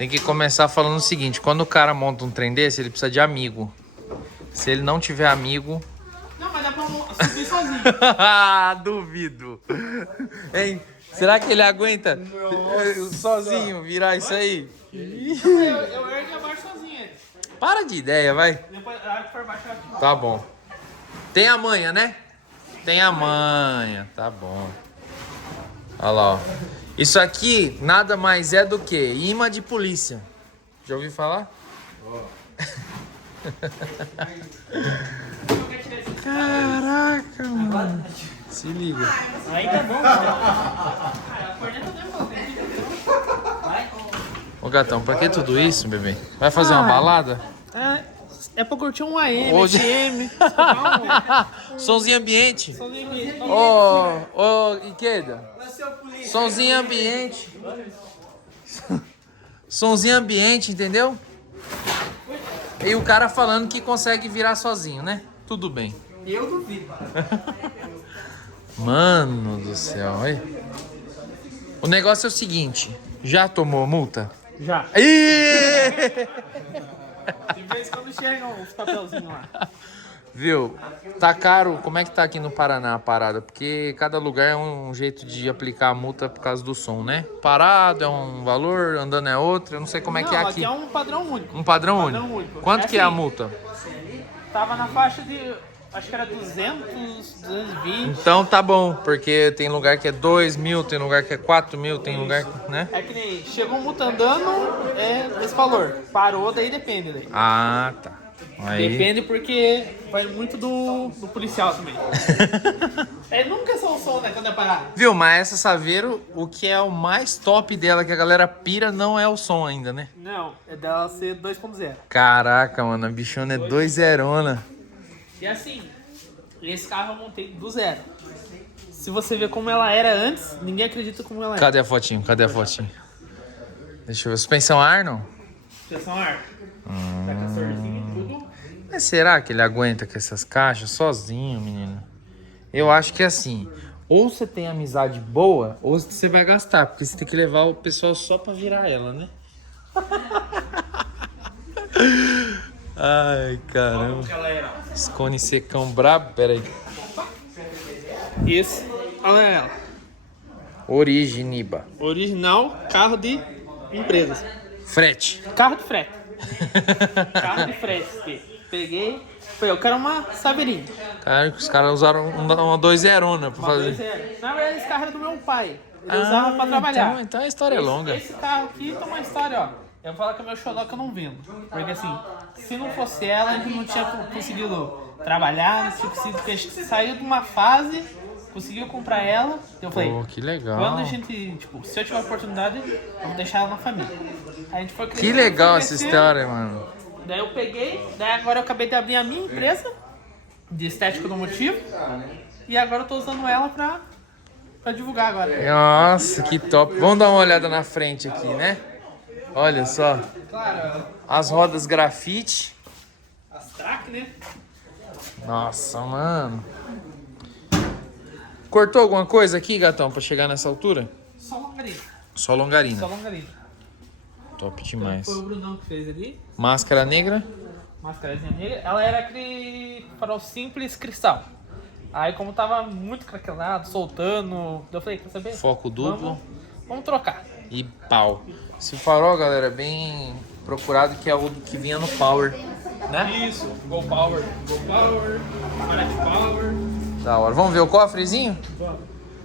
Tem que começar falando o seguinte, quando o cara monta um trem desse, ele precisa de amigo. Se ele não tiver amigo... Não, mas dá pra subir sozinho. Duvido. Hein? Será que ele aguenta sozinho virar isso aí? Eu ergo e abaixo sozinho. Para de ideia, vai. Depois, a hora que for baixar, eu te Tá bom. Tem a manha, né? Tem a manha. Tá bom. Olha lá, ó. Isso aqui nada mais é do que imã de polícia. Já ouviu falar? Caraca, mano. Se liga. Aí tá bom, a corneta Ô, gatão, pra que tudo isso, bebê? Vai fazer uma balada? É pra curtir um AM, Hoje- FM. Somzinho ambiente. Ô, Ikeda. Somzinho ambiente. Somzinho ambiente, entendeu? E o cara falando que consegue virar sozinho, né? Tudo bem. Eu duvido. Mano do céu, olha. O negócio é o seguinte. Já tomou multa? Já. Ih! De vez em quando chegam os papelzinhos lá. Viu? Tá caro. Como é que tá aqui no Paraná a parada? Porque cada lugar é um jeito de aplicar a multa por causa do som, né? Parado é um valor, andando é outro. Eu não sei como é que é Não, aqui. aqui é um padrão único. Um padrão Padrão único. único. Quanto É que é a assim. multa? Tava na faixa de, acho que era 200, 220. Então tá bom, porque tem lugar que é 2 mil, tem lugar que é 4 mil, tem lugar que, né? É que nem chegou multa andando, é esse valor. Parou, daí depende. Daí. Ah, tá. Aí... Depende porque vai muito do policial também. É nunca só o som, né, quando é parado. Viu, mas essa Saveiro, o que é o mais top dela, que a galera pira, não é o som ainda, né? Não, é dela ser 2.0. Caraca, mano, a bichona é 2.0. E assim, esse carro eu montei do zero. Se você ver como ela era antes, ninguém acredita como ela é. Cadê a fotinho? Cadê a fotinho? Deixa eu ver. Suspensão ar, não? Suspensão ar. Tá com a sorzinha e tudo. Mas será que ele aguenta com essas caixas sozinho, menino? Eu acho que é assim. Ou você tem amizade boa, ou você vai gastar. Porque você tem que levar o pessoal só pra virar ela, né? Ai, caramba. Como que ela era? Scone secão brabo. Pera aí. Esse, olha ela. Originiba. Original carro de empresas. Frete. Carro de frete. Carro de frete. Peguei, eu quero uma Saveirinha. Cara, os caras usaram uma 2.0 pra fazer. Na verdade, esse carro era do meu pai. Ele usava pra trabalhar. Então a história é longa. Esse carro aqui tem uma história, ó. Eu falo que é meu xodó que eu não vendo. Porque assim, se não fosse ela, a gente não tinha conseguido trabalhar, não tinha conseguido. Porque a gente saiu de uma fase, conseguiu comprar ela. Eu falei, Pô, que legal. quando a gente, tipo, se eu tiver oportunidade, eu vou deixar ela na família. A gente foi Que crescendo, legal foi essa crescendo. história, mano. Daí eu peguei, daí agora eu acabei de abrir a minha empresa de estética automotiva. E agora eu tô usando ela pra divulgar agora. Nossa, que top. Vamos dar uma olhada na frente aqui, né? Olha só. Claro, As rodas grafite. as track, né? Nossa, mano. Cortou alguma coisa aqui, gatão, pra chegar nessa altura? Só longarina. Só longarina. Só longarina. Top demais. Foi o Brunão que fez ali. Máscara negra. Máscarazinha negra. Ela era aquele farol simples cristal. Aí como tava muito craquelado, soltando, eu falei, quer saber? Foco duplo. Vamos trocar. E pau. Esse farol, galera, é bem procurado, que é o que vinha no Power, né? Isso, Go Power. Go Power, Smart Power. Da hora. Vamos ver o cofrezinho?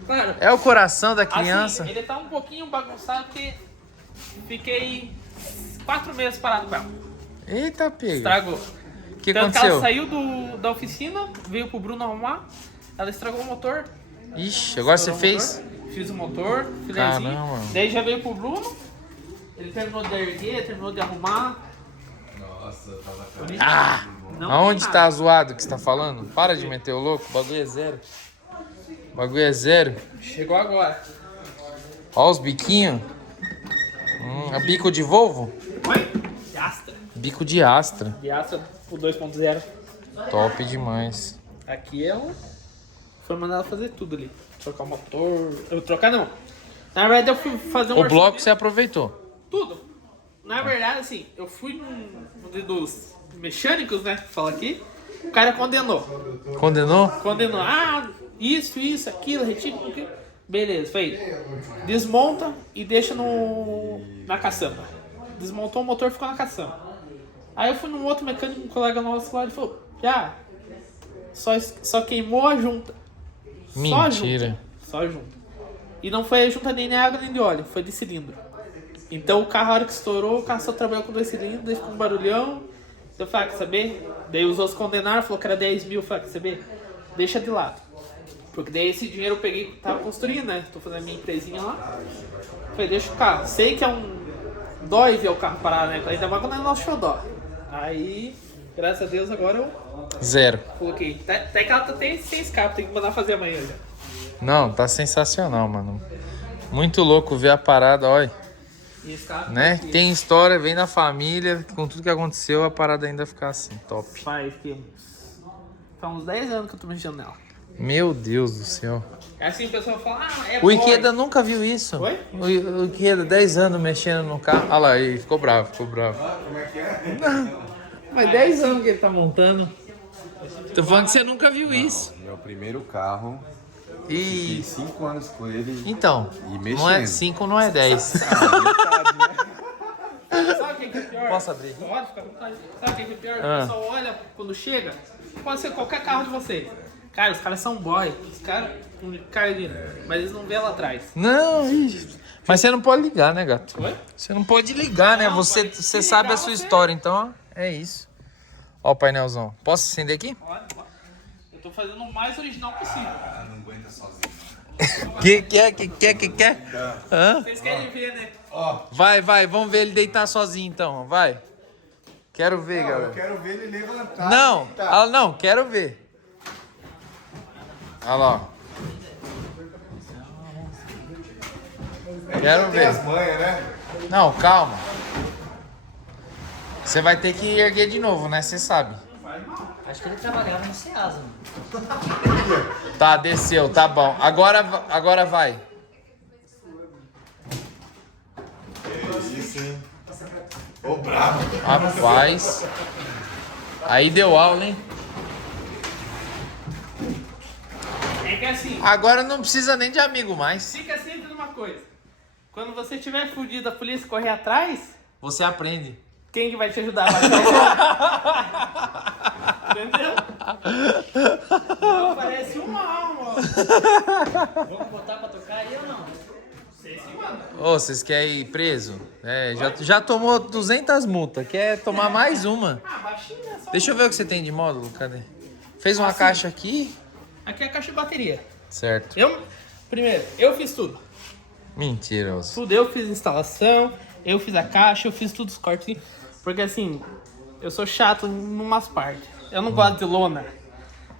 Claro, É o coração da criança. assim, ele tá um pouquinho bagunçado porque fiquei 4 meses parado com ela. Eita, pega. Estragou. O que Tanto que aconteceu? ela saiu da oficina, veio pro Bruno arrumar, ela estragou o motor. Ixi, agora você Estragou o fez? motor, fiz o motor, filezinho. Caramba. Daí já veio pro Bruno, ele terminou de erguer, terminou de arrumar. Ah! Não Aonde tem tá nada. zoado que você tá falando? Para de meter o louco, o bagulho é zero. O bagulho é zero. Chegou agora. Ó os biquinhos. É bico de Volvo? Oi? De Astra. Bico de Astra. De Astra, o 2.0. Top demais. Aqui é um... Foi mandado fazer tudo ali. Trocar o motor... Eu trocar não. Na verdade eu fui fazer um O bloco orçamento. você aproveitou. Tudo. Na verdade, assim, eu fui num dos mecânicos, né? Que fala aqui. O cara condenou. Condenou? Condenou. Ah, isso, aquilo, retífico, aquilo. Beleza, foi. Desmonta e deixa na caçamba. Desmontou o motor e ficou na caçamba. Aí eu fui num outro mecânico, um colega nosso lá, ele falou, só queimou a junta. Mentira. Só junta. E não foi a junta nem de água nem de óleo, foi de cilindro. Então o carro, a hora que estourou, o carro só trabalhou com 2 cilindros, daí ficou um barulhão. Eu falei, quer saber? Daí os outros condenaram, falou que era 10 mil, eu falei, quer saber? Deixa de lado. Porque daí esse dinheiro eu peguei, tava construindo, né? Tô fazendo a minha empresinha lá. Falei, deixa o carro. Sei que é dói ver o carro parar, né? Ainda mais quando é nosso xodó. Aí, graças a Deus, agora eu 0. coloquei. Até que ela tá sem escape, tem que mandar fazer amanhã já. Não, tá sensacional, mano. Muito louco ver a parada, olha. E escape, Né? Tem história, vem da família, com tudo que aconteceu, a parada ainda ficar assim, top. Faz uns 10 anos que eu tô mexendo nela. Meu Deus do céu. É assim, o pessoal fala, é O boy. Ikeda nunca viu isso. Oi? O Ikeda, 10 anos mexendo no carro. Olha lá, ele ficou bravo. Mas 10 anos que ele tá montando. Tô falando que você nunca viu isso. Meu primeiro carro, E. fiquei 5 anos com ele. Então, E não é mexendo. 5, não é 10. Metade, né? Sabe o que é pior? Posso abrir? Pode, fica à vontade. Sabe o que é pior? Ah. O pessoal olha quando chega, pode ser qualquer carro de vocês. Cara, os caras são boy. Os caras, mas eles não vê lá atrás. Não, ixi. Mas você não pode ligar, né, gato? Oi? Você não pode ligar, né? Não, Você pode. você Se sabe ligar, a sua você- história, então é isso. Ó o painelzão. Posso acender aqui? Olha, eu tô fazendo o mais original possível. Não aguenta sozinho. Que? Hã? Vocês querem ver, né? Vai, vamos ver ele deitar sozinho então, vai. Quero ver, Eu galera. quero ver ele levantar. Não, Tá. não, quero ver. Olha lá, ó. Quero Tem as ver. manhas, né? Não, calma. Você vai ter que erguer de novo, né? Você sabe. Acho que ele trabalhava no Ceasa, mano. Tá, desceu, tá bom. Agora vai. Isso, hein? Ô, bravo. Rapaz. Aí deu aula, hein? É que assim, Agora não precisa nem de amigo mais. fica sempre numa coisa. Quando você tiver fudido, a polícia correr atrás, Você aprende. quem que vai te ajudar a bater o gol? Entendeu? Não, parece uma alma. Vamos botar pra tocar aí ou não? Vocês que mandam. Ô, vocês querem ir preso? É, já tomou 200 multas. Quer tomar mais uma? Ah, baixinho é só. Deixa eu ver o que você tem de módulo, cadê? Fez uma caixa aqui? Aqui é a caixa de bateria. Certo. Primeiro, eu fiz tudo. Mentiroso. Tudo, eu fiz a instalação, eu fiz a caixa, eu fiz tudo os cortes. Porque assim, eu sou chato em umas partes. Eu não gosto de lona.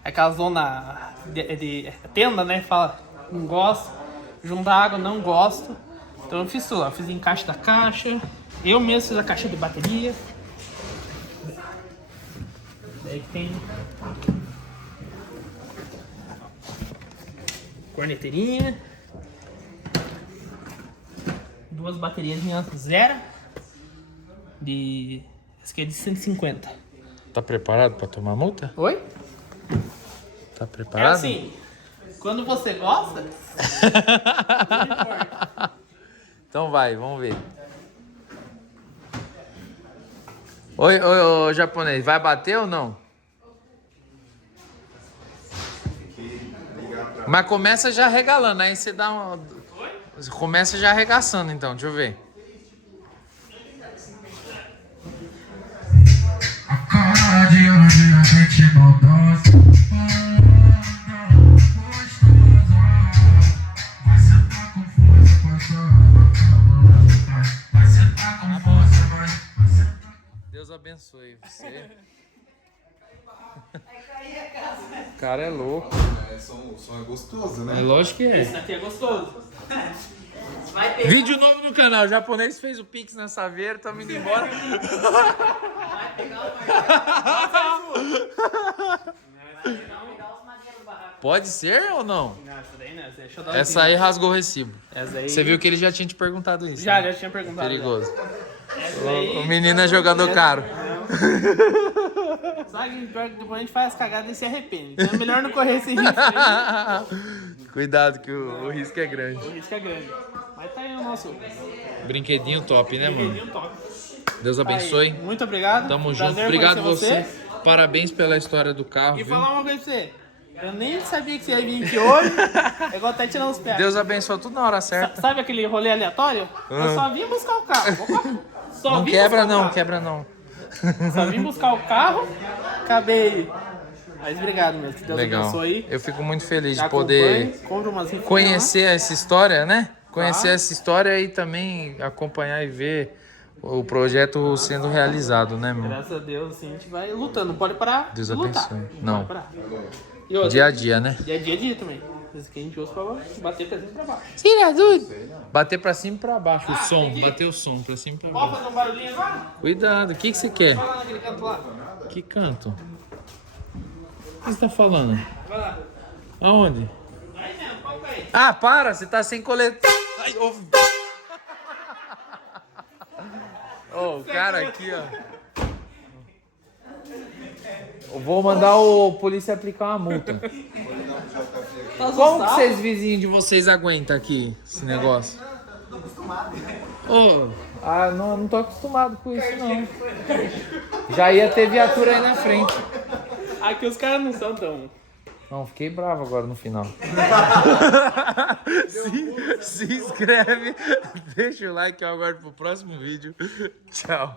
Aquela zona de tenda, né? Fala, não gosto. Juntar água, não gosto. Então eu fiz tudo. Eu fiz encaixe da caixa. Eu mesmo fiz a caixa de bateria. Daí tem corneteirinha. 2 baterias zero. Essa aqui é de 150. Tá preparado pra tomar multa? Oi? Tá É preparado? assim, quando você gosta, não importa. Então vai, vamos ver. Oi, japonês, vai bater ou não? Mas começa já regalando, aí você dá uma... Você começa já arregaçando então, deixa eu ver. Cara de onde a gente não dança. Gostosa. Mas cê tá com força, passando. Mas cê tá com força, mas cê tá. Deus abençoe você. O cara é louco. O som é gostoso, né? É lógico que Esse daqui é gostoso. Vai pegar, Vídeo novo no canal. O japonês fez o Pix na Saveira, tamo indo embora. vai pegar o martelo. Vai pegar os madeiras do barraco. Pode ser ou não? Não, essa daí não, essa aí é xodózinho. Essa aí rasgou o recibo. Essa aí... Você viu que ele já tinha te perguntado isso. Já né? tinha perguntado. Perigoso. O menino é jogador caro. Sabe que pior que depois a gente faz cagada e se arrepende. Então é melhor não correr esse risco aí. Cuidado que o risco é grande. O risco é grande. Mas tá aí o nosso Brinquedinho top, né, mano? brinquedinho top. Deus Tá aí. abençoe. Muito obrigado. Tamo Prazer junto. Obrigado conhecer você. Parabéns pela história do carro, E viu? falar uma coisa pra você. Eu nem sabia que você ia vir aqui hoje. É igual até tirando os pés. Deus abençoe tudo na hora certa. Sabe aquele rolê aleatório? Eu só vim buscar o carro. Opa. Só Não vim quebra buscar o não, carro. quebra não. Só vim buscar o carro, acabei. Mas obrigado, meu. Que Deus Legal. abençoe. Eu fico muito feliz de Acompanhe, poder compre umas rifinhas conhecer essa história, né? Conhecer Tá. essa história e também acompanhar e ver o projeto sendo realizado, né, lá. meu? Graças a Deus, assim, a gente vai lutando. Não pode parar Deus de lutar. abençoe. Não Não. pode parar. E outra, Dia a dia, né? dia também. Isso que a gente usa pra bater pra cima e pra baixo. Tira tudo. Bater pra cima e pra baixo. O som, bater o som pra cima e pra Pode baixo. fazer um barulhinho agora? Cuidado, o que você quer? Vai lá naquele canto lá. Que canto? O que você tá falando? Vai lá. Aonde? Aí mesmo, foca aí. Ah, para, você tá sem colete. Ai, ô. Ô, o cara aqui, ó. Eu vou mandar o polícia aplicar uma multa. Como que vocês vizinhos de vocês aguentam aqui esse negócio? Ô, não tô acostumado com isso não. Já ia ter viatura aí na frente. Aqui os caras não são tão... Não, fiquei bravo agora no final. se inscreve, deixa o like, eu aguardo pro próximo vídeo. Tchau.